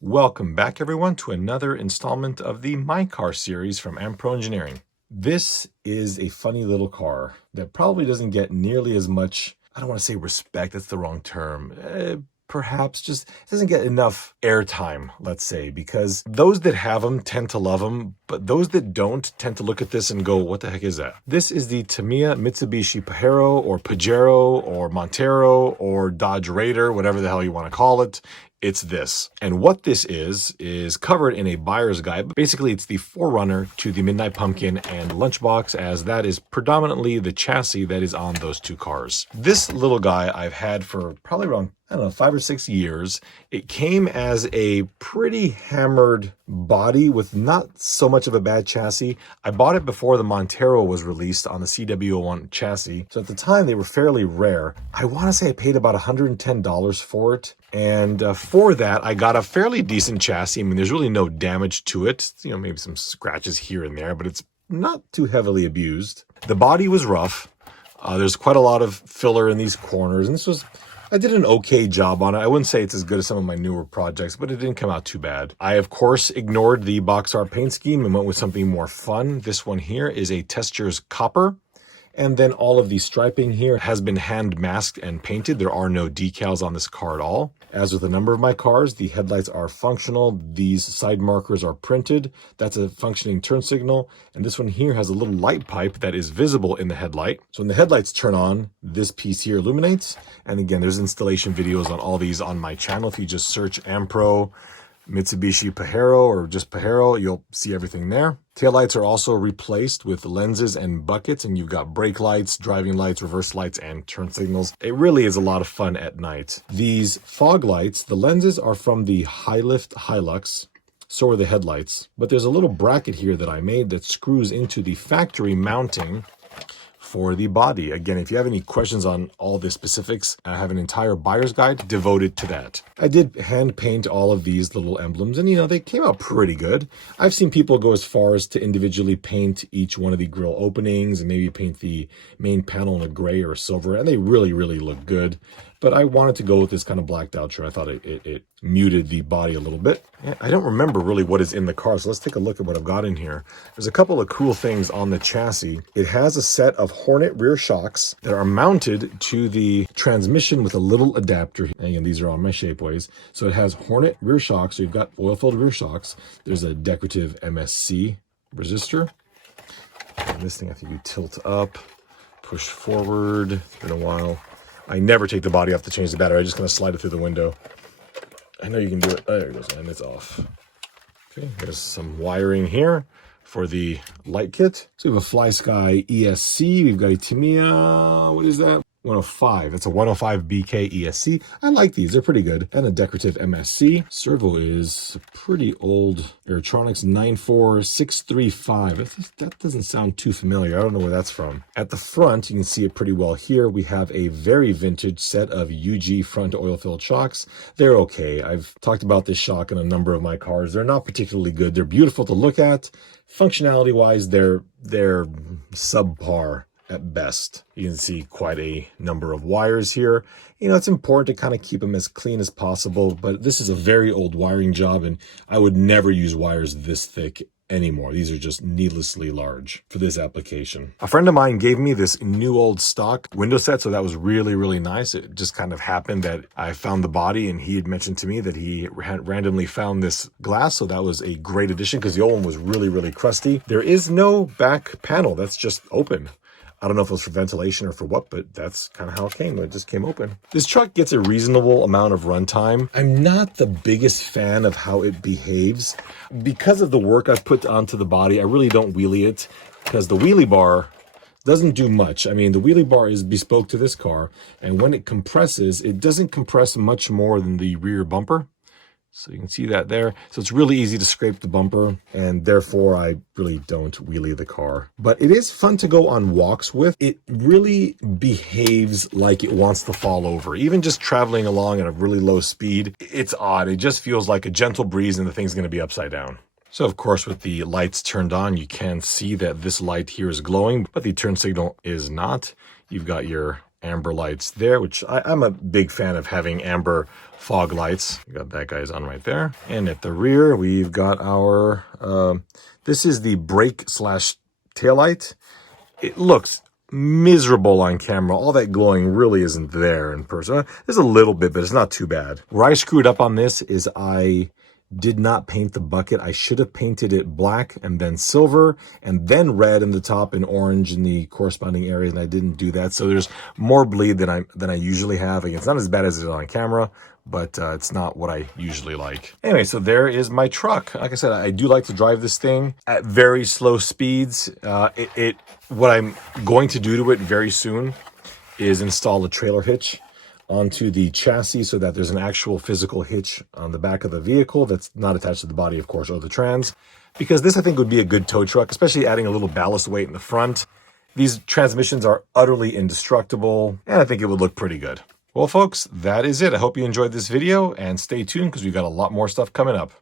Welcome back, everyone, to another installment of the My Car series from Ampro Engineering. This is a funny little car that probably doesn't get nearly as much, I don't want to say respect, that's the wrong term, perhaps just doesn't get enough airtime, let's say, because those that have them tend to love them, but those that don't tend to look at this and go, what the heck is that? This is the Tamiya Mitsubishi Pajero or Pajero or Montero or Dodge Raider, whatever the hell you want to call it. It's this. And what this is covered in a buyer's guide. But basically, it's the forerunner to the Midnight Pumpkin and Lunchbox, as that is predominantly the chassis that is on those two cars. This little guy I've had for probably around, 5 or 6 years. It came as a pretty hammered body with not so much of a bad chassis. I bought it before the Montero was released on the CW01 chassis. So at the time, they were fairly rare. I want to say I paid about $110 for it. And for that, I got a fairly decent chassis. I mean, there's really no damage to it. Maybe some scratches here and there, but it's not too heavily abused. The body was rough. There's quite a lot of filler in these corners. And I did an okay job on it. I wouldn't say it's as good as some of my newer projects, but it didn't come out too bad. I, of course, ignored the box art paint scheme and went with something more fun. This one here is a Testures Copper. And then all of the striping here has been hand masked and painted. There are no decals on this car at all. As with a number of my cars, the headlights are functional. These side markers are printed. That's a functioning turn signal. And this one here has a little light pipe that is visible in the headlight. So when the headlights turn on, this piece here illuminates. And again, there's installation videos on all these on my channel. If you just search Ampro, Mitsubishi Pajero, or just Pajero, you'll see everything there. Taillights are also replaced with lenses and buckets, and you've got brake lights, driving lights, reverse lights, and turn signals. It really is a lot of fun at night. These fog lights, the lenses are from the High-Lift Hilux, so are the headlights. But there's a little bracket here that I made that screws into the factory mounting for the body. Again, if you have any questions on all the specifics, I have an entire buyer's guide devoted to that. I did hand paint all of these little emblems, and they came out pretty good. I've seen people go as far as to individually paint each one of the grille openings and maybe paint the main panel in a gray or a silver, and they really, really look good. But I wanted to go with this kind of blacked out shirt. I thought it muted the body a little bit. I don't remember really what is in the car, so let's take a look at what I've got in here. There's a couple of cool things on the chassis. It has a set of Hornet rear shocks that are mounted to the transmission with a little adapter. And again, these are on my Shapeways. So it has Hornet rear shocks, so you've got oil-filled rear shocks. There's a decorative MSC resistor. And this thing, I think you tilt up, push forward. It's been a while. I never take the body off to change the battery. I just kind of slide it through the window. I know you can do it. Oh, there it goes, and it's off. Okay, there's some wiring here for the light kit. So we have a Fly Sky ESC. We've got a Tamiya, what is that? 105. It's a 105 BK ESC. I like these. They're pretty good. And a decorative MSC. Servo is pretty old. Aerotronics 94635. That doesn't sound too familiar. I don't know where that's from. At the front, you can see it pretty well here. We have a very vintage set of UG front oil-filled shocks. They're okay. I've talked about this shock in a number of my cars. They're not particularly good. They're beautiful to look at. Functionality-wise, they're subpar at best. You can see quite a number of wires here. It's important to kind of keep them as clean as possible, but this is a very old wiring job, and I would never use wires this thick anymore. These are just needlessly large for this application. A friend of mine gave me this new old stock window set, so that was really, really nice. It just kind of happened that I found the body, and he had mentioned to me that he had randomly found this glass, so that was a great addition because the old one was really, really crusty. There is no back panel. That's just open. I don't know if it was for ventilation or for what, but that's kind of how it came. It just came open. This truck gets a reasonable amount of runtime. I'm not the biggest fan of how it behaves. Because of the work I've put onto the body, I really don't wheelie it because the wheelie bar doesn't do much. I mean, the wheelie bar is bespoke to this car, and when it compresses, it doesn't compress much more than the rear bumper. So you can see that there. So it's really easy to scrape the bumper, and therefore I really don't wheelie the car. But it is fun to go on walks with. It really behaves like it wants to fall over. Even just traveling along at a really low speed, it's odd. It just feels like a gentle breeze and the thing's going to be upside down. So of course, with the lights turned on, you can see that this light here is glowing, but the turn signal is not. You've got your amber lights there, which I'm a big fan of having amber fog lights. We got that guy's on right there. And at the rear, we've got our, this is the brake slash taillight. It looks miserable on camera. All that glowing really isn't there in person. There's a little bit, but it's not too bad. Where I screwed up on this is I did not paint the bucket. I should have painted it black and then silver and then red in the top and orange in the corresponding areas, and I didn't do that. So there's more bleed than I usually have. Again, it's not as bad as it is on camera, but it's not what I usually like. Anyway, so there is my truck. Like I said, I do like to drive this thing at very slow speeds. What I'm going to do to it very soon is install a trailer hitch onto the chassis so that there's an actual physical hitch on the back of the vehicle that's not attached to the body, of course, or the trans. Because this, I think, would be a good tow truck, especially adding a little ballast weight in the front. These transmissions are utterly indestructible, and I think it would look pretty good. Well, folks, that is it. I hope you enjoyed this video, and stay tuned because we've got a lot more stuff coming up.